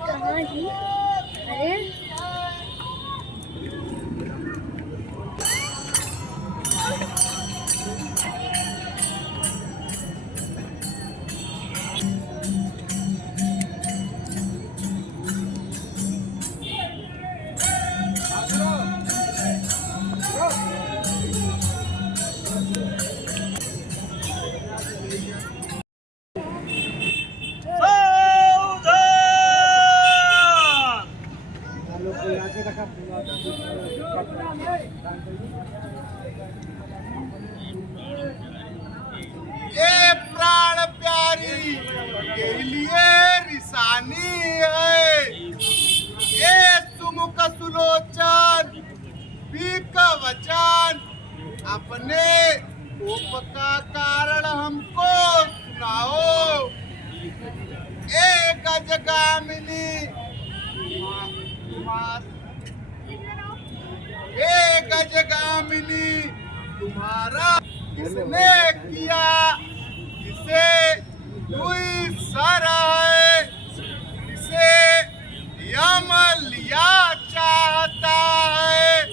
कहाँ जी? अरे ये प्राण प्यारी के लिए रिसानी है, ये सुमुख सुलोचन बीक वचन अपने कोप का कारण हमको सुनाओ। ए गजगामिनी हे गजगामिनी तुम्हारा किसने किया, किसे दुई सर है, किसे यम लिया चाहता है।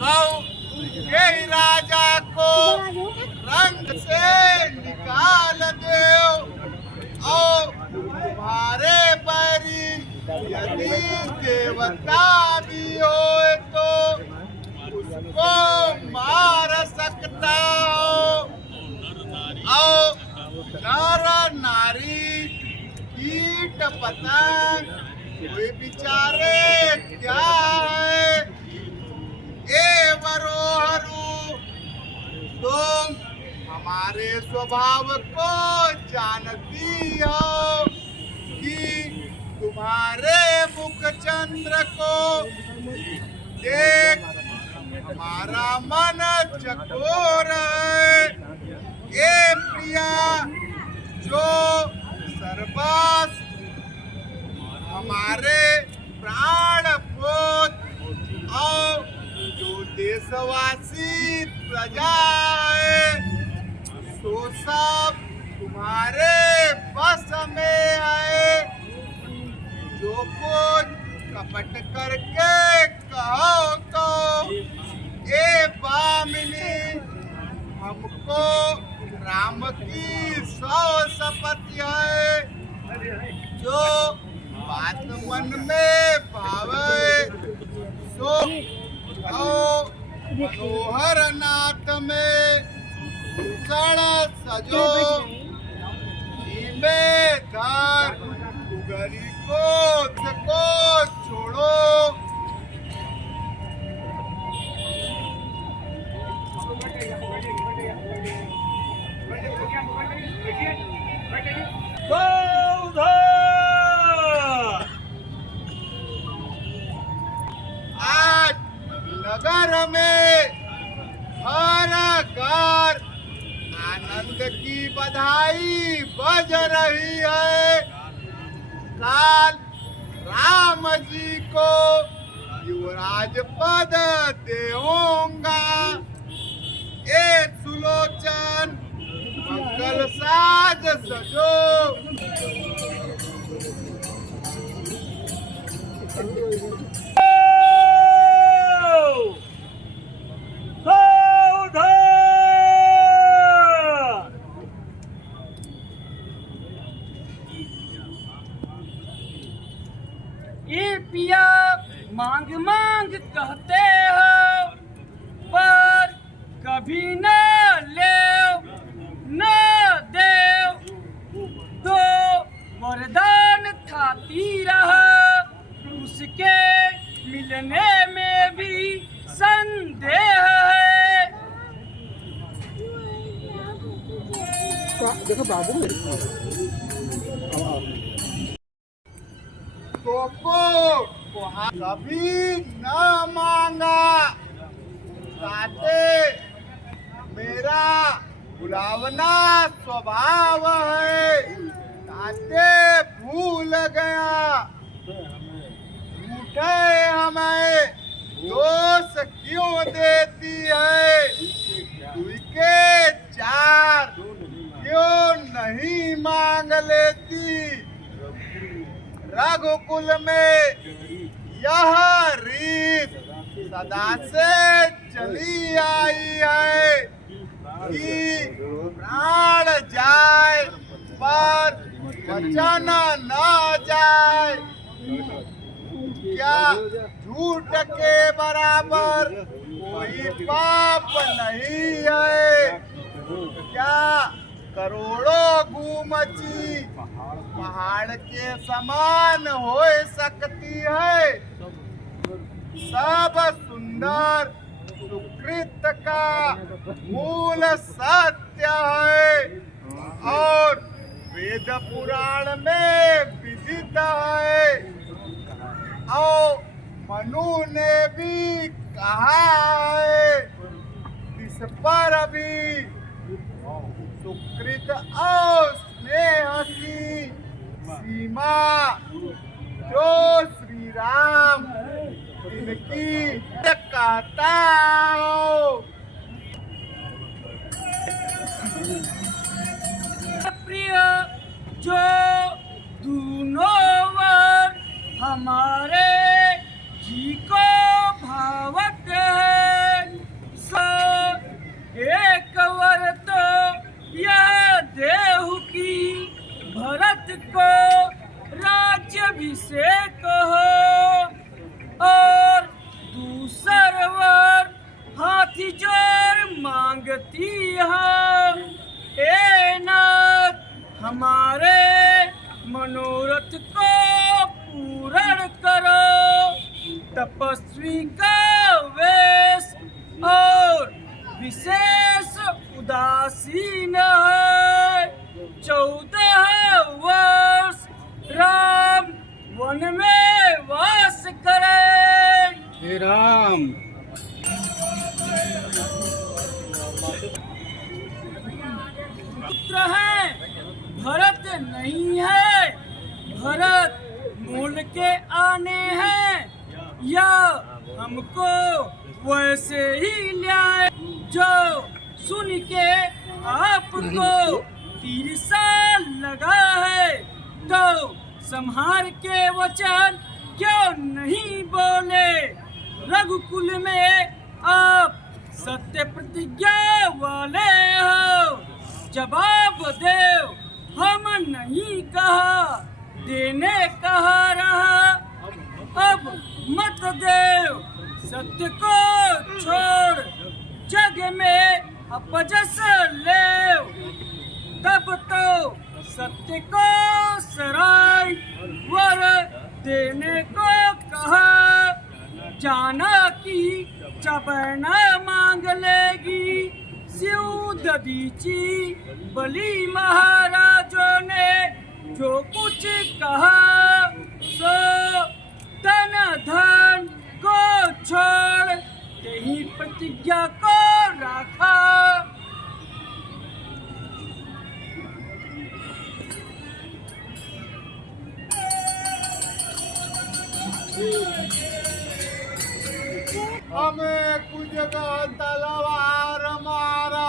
कहो के राजा को रंग से निकाल दो और तुम्हारे बैरी यदि देवता भी हो तो उसको मार सकता हो। और नर नारी कीट पतंग वे बिचारे क्या है। ए वरोहरू तुम हमारे स्वभाव को जानती हो कि तुम्हारे मुख चंद्र को देख हमारा मन चकोर है। ये प्रिया जो सर्वस हमारे प्राण पोत और जो देशवासी प्रजा है सो सब तुम्हारे बस में है। जो कुछ कपट करके कहो तो ए बामिनी हमको राम की 100 शपथ है। जो बात मन में भावे सो मनोहर नाथ में भूषण सजो में धर उगरी को छोड़ो। आज नगर में हर घर आनंद की बधाई बज रही है। काल राम जी को युवराज पद देऊंगा। ए सुलोचन मंगल साज सजो। ये पिया मांग मांग कहते हो पर कभी न ले न दे। तो वरदान थाती रहा उसके देखो बाबू कभी न मांगा ताते मेरा बुलावना स्वभाव है ताते भूल गया झूठे हमें दोष क्यों देती है दुई के चार क्यों नहीं मांग लेती रघुकुल में यह रीत सदा से चली आई है कि प्राण जाए पर वचन न जाए क्या झूठ के बराबर कोई पाप नहीं है क्या करोड़ों गुमची पहाड़ के समान हो सकती है सब सुंदर सुकृत का मूल सत्य है और वेद पुराण में विदित है और मनु ने भी कहा है इस पर भी सुकृत और स्नेह की सीमा जो श्री राम इनकी कहता हो प्रिय जो दोनों वर हमारे जी को भावत है एक वर तो यह देहु की भरत को राज्याभिषेक हो और दूसर वर हाथी जोर मांगती है ए नाथ हमारे मनोरथ को पूर्ण करो तपस्वी का वेश और विशेष उदासीन है 14 वर्ष राम वन में वास करे हे राम पुत्र है भरत नहीं है भरत मूल के आने हैं या हमको वैसे ही लाए जो सुन के आपको ईर्षा लगा है तो संहार के वचन क्यों नहीं बोले रघुकुल में आप सत्य प्रतिज्ञा वाले हो जवाब देव हम नहीं कहा देने कहा रहा अब मत देव सत्य को छोड़ जग में अपजस ले तब तो सत्य को सराय वर देने को कहा जाना कि चबैना मांग लेगी शिव ददीची बलि महाराजों ने जो कुछ कहा सो तन धन को छोड़ यही प्रतिज्ञा को रखा हमें कुछ का तलवार मारा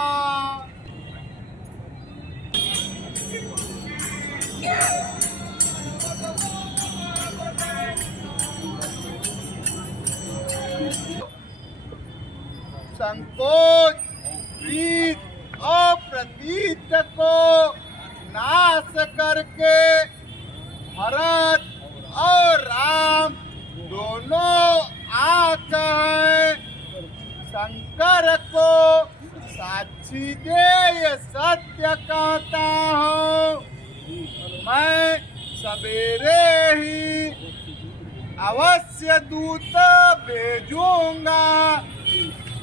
संकोच प्रीत और प्रतीत को नाश करके भरत और राम दोनों आकर शंकर को साक्षी दे ये सत्य कहता हूँ मैं सवेरे ही अवश्य दूत भेजूंगा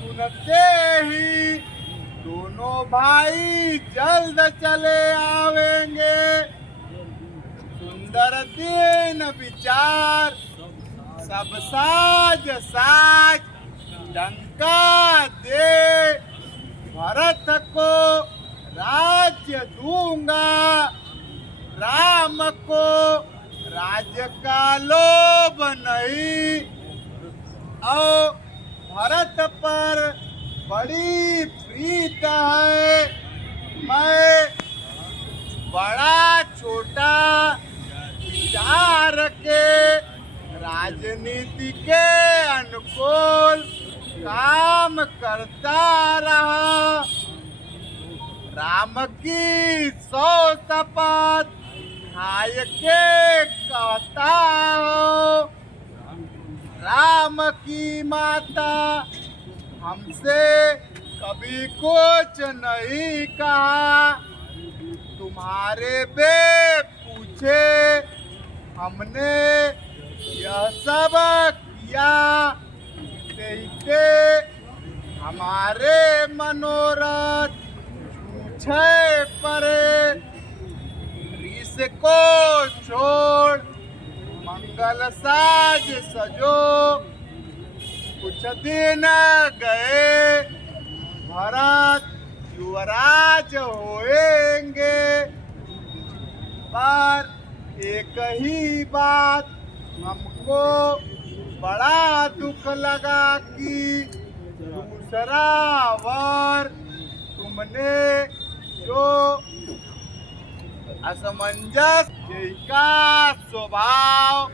सुनते ही दोनों दोनों भाई जल्द चले आवेंगे। सुंदर दिन विचार सब साज साज, डंका दे भरत को राज्य दूंगा। राम को राज्य का लोभ नहीं, और भरत पर बड़ी प्रीत है। मैं बड़ा छोटा विचार के राजनीति के अनुकूल काम करता रहा। राम की 100 शपथ खाए के कहता हो। राम की माता हमसे कभी कुछ नहीं कहा। तुम्हारे बे पूछे हमने यह सब किया। देखते हमारे मनोरथ छूछे परे। ऋष को छोड़ मंगल साज सजो। कुछ दिन गए भरत युवराज होएंगे, पर एक ही बात हमको बड़ा दुख लगा कि दूसरा वर तुमने जो असमंजस का स्वभाव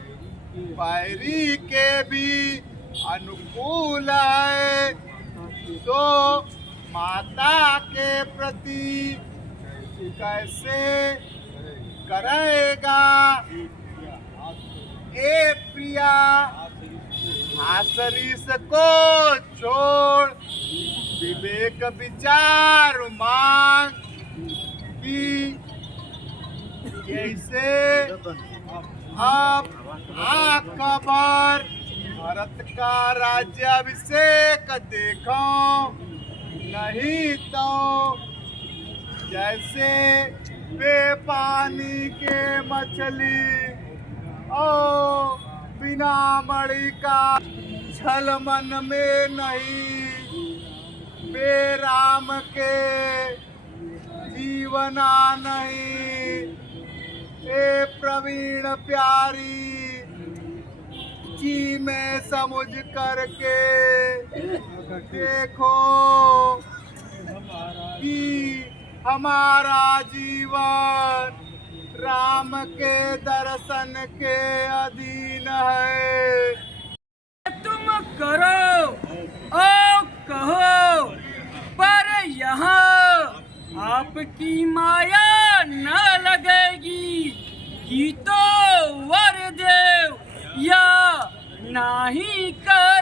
पैरी के भी अनुकूल है, तो माता के प्रति कैसे करेगा। ए प्रिया, हासरीस को छोड़ विवेक विचार मांग कि जैसे अब अकबर भरत का राज्याभिषेक देखो, नहीं तो जैसे बेपानी के मछली ओ बिना मणि का छल मन में नहीं। बेराम के जीवना नहीं। ए प्रवीण प्यारी जी में समझ करके देखो कि हमारा जीवन राम के दर्शन के अधीन है। तुम करो ओ कहो, पर यहाँ आपकी माया न लगेगी। कि तो वर देव या नाही कर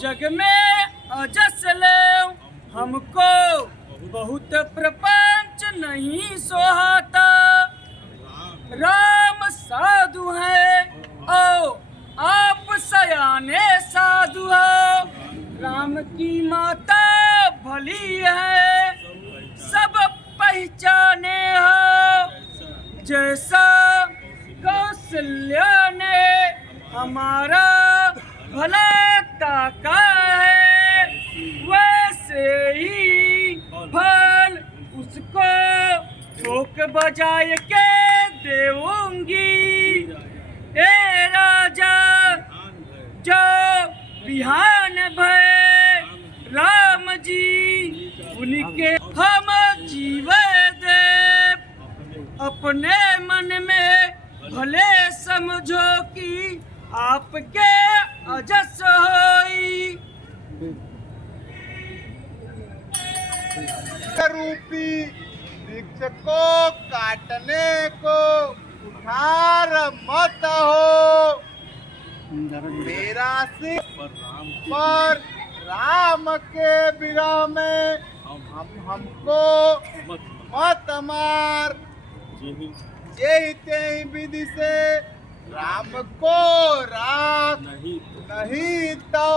जग में अजस ले। हमको बहुत प्रपंच नहीं सोहाता। राम साधु है ओ आप सयाने साधु हो। राम की माता भली है सब पहचाने हो। जैसा कौशल्या ने हमारा भला ताका है, वैसे ही फल उसको ठोक बजाय के देऊंगी। ए राजा जो बिहान भय राम जी, उनके हम जीवे दे। अपने मन में भले समझो कि आपके अजस होई। रूपी वृक्ष को काटने को उठार मत हो। मेरा सिर पर राम के विरह में हमको मत मार। यही तेही विधि से राम को राख, नहीं तो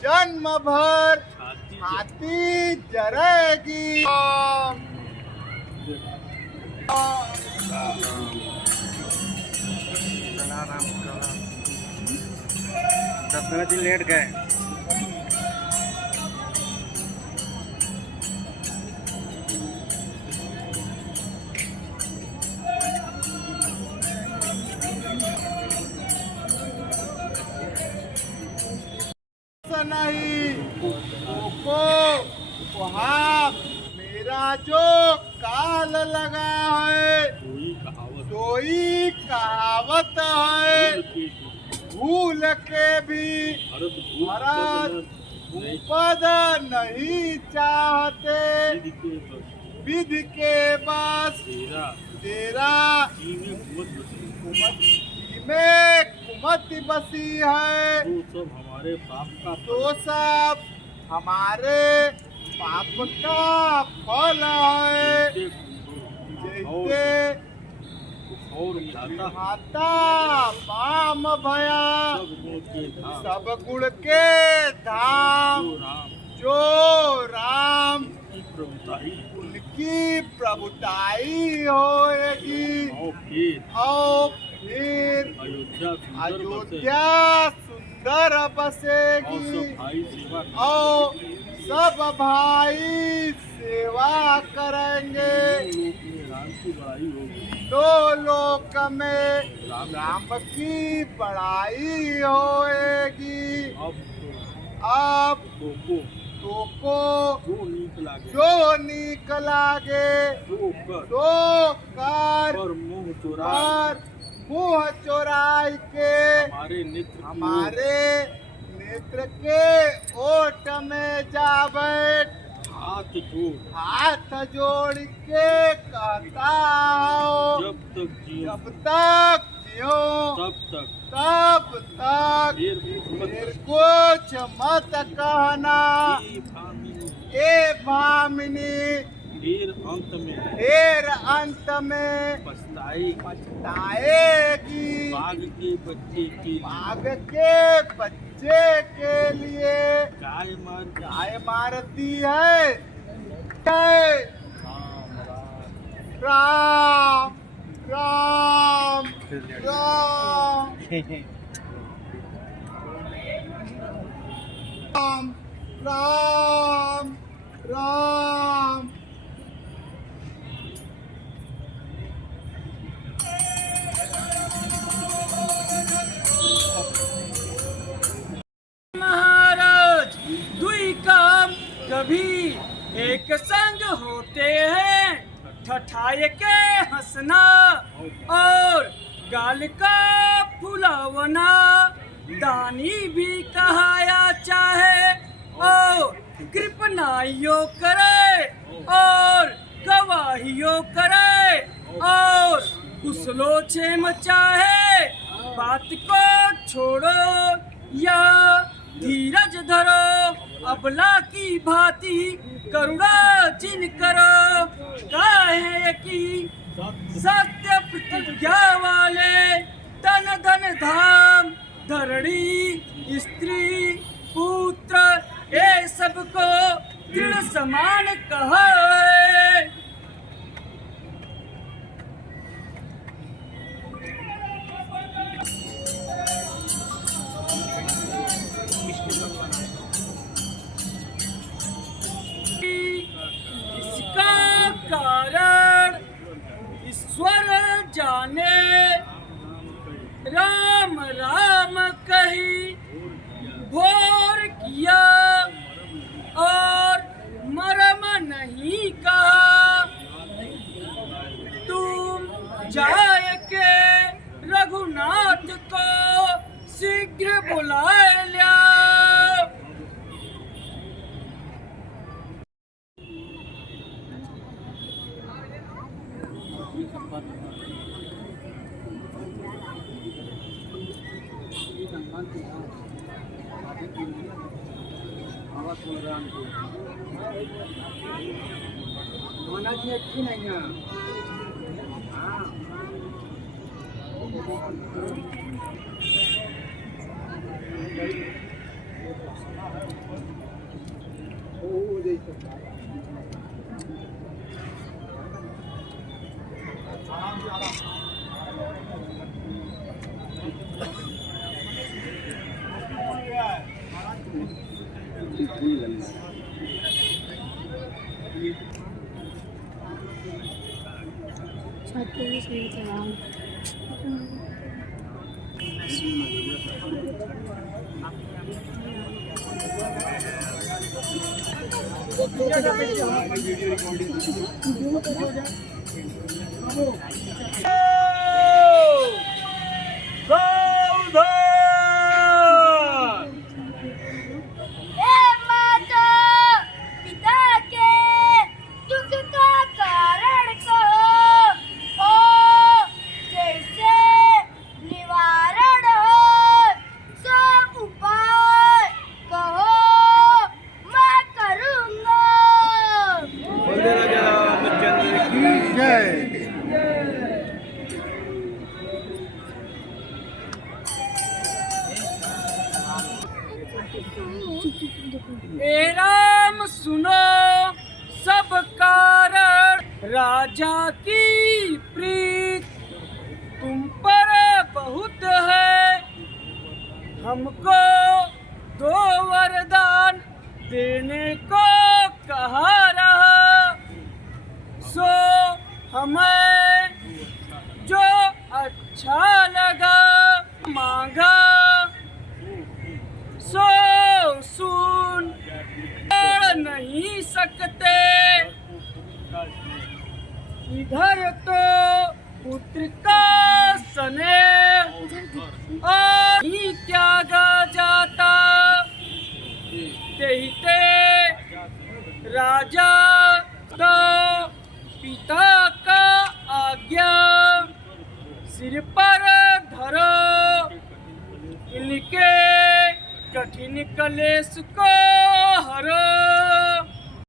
जन्म भर हाथी जरेगी। दस दिन लेट गए। नहीं को वहाँ मेरा जो काल लगा है सोई कहावत है। भूल के भी भरत भूपद नहीं चाहते, विधि के बस तेरा में कुमति बसी है। तो सब हमारे पाप का फल है। जैसे खाता पाम भया सब गुण के धाम, जो राम उनकी प्रभुताई होएगी। और फिर अयोध्या सुंदर बसेगी और सब भाई सेवा करेंगे। दो लोक में राम की बड़ाई होएगी। अब को जो नीक लागे तो कर मुँह चोराई के हमारे नेत्र के ओट में जा बैठ। हाथ जोड़ के कहता हूँ जब तक जियो तब तक फिर कुछ मत कहना। ए भामिनी फिर अंत में पछताएगी। बाघ के बच्चे के लिए गाय मारती है। राम राम राम राम राम राम। महाराज दुई काम कभी एक संग होते हैं, ठठाए के हंसना और गाल का फुलावना। दानी भी कहाया चाहे और कृपनाइयों करे और गवाहियों करे और कुशलो क्षेम चाहे। बात को छोड़ो या धीरज धरो, अबला की भांति करुणा जिन करो। काहे की सत्य प्रतिज्ञा वाले तन धन धाम धरणी स्त्री पुत्र ये सबको दृढ़ समान कहा है। इसका कारण ईश्वर जाने, राम राम कही भोर किया और मरम नहीं कहा। तुम जाए के रघुनाथ को शीघ्र बुलाए लिया। मोना जी अच्छी नहीं है। हाँ हे माता पिता के दुख का कारण कहो, ओ कैसे निवारण हो, सो उपाय कहो मैं करूँगा। रामचंद्र की जय। हे राम सुनो सब कारण, राजा की प्रीत तुम पर बहुत है, हमको दो वरदान देने को कहा रहा, सो हमें जो अच्छा लगा मांगा, सो सुन छोड़ नहीं सकते। इधर तो पुत्र का स्नेह ही त्यागा जाता, कहते राजा तो पिता का आज्ञा सिर पर धरो, इनके कठिन कलेश को हरो।